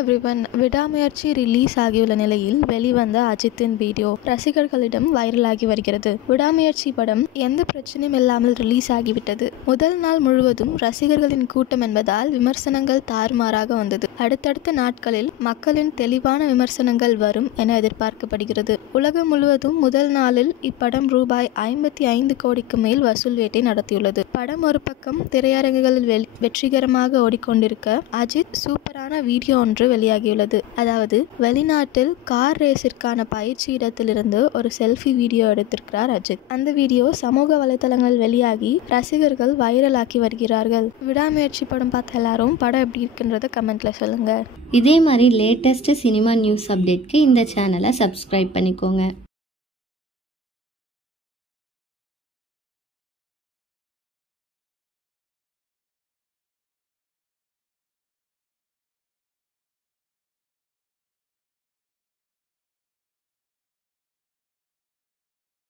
Everyone விடாமுயற்சி release ஆகியுள்ள நிலையில் வெளிவந்த அஜித்தின் வீடியோ ரசிகர்களிடம் வைரலாகி வருகிறது. விடாமுயற்சி படம் எந்த பிரச்சனையும் இல்லாமல் ரிலீஸ் ஆகிவிட்டது. முதல் நாள் முழுவதும் ரசிகர்களின் கூட்டம் என்பதால் விமர்சனங்கள் தாறுமாறாக வந்தது. அடுத்தடுத்த நாட்களில் மக்களின் தெளிவான விமர்சனங்கள் வரும் என எதிர்பார்க்கப்படுகிறது. உலகம் முழுவதும் முதல் நாளில் இப்படம் ரூபாய் 55 கோடிக்கு மேல் வசூல் வேட்டை நடத்தியுள்ளது. படம் ஒரு பக்கம் திரையரங்குகளில் வெற்றிகரமாக ஓடிக்கொண்டிருக்க அஜித் சூப்பரான வீடியோ ஒன்று வெளியாகியுள்ளது. அதாவது வெளிநாட்டில் கார் ரேஸிற்கான பயிற்சி இடத்திலிருந்து ஒரு செல்ஃபி வீடியோ எடுத்திருக்கிறார் அஜித். அந்த வீடியோ சமூக வலைதளங்கள் வெளியாகி ரசிகர்கள் வைரலாக்கி வருகிறார்கள். விடாமுயற்சி படம் பார்த்த எல்லாரும் படம் எப்படி இருக்குன்றத கமெண்ட்ல சொல்லுங்க. இதே மாதிரி லேட்டஸ்ட் சினிமா நியூஸ் அப்டேட்க்கு இந்த சேனலை சப்ஸ்கிரைப் பண்ணிக்கோங்க.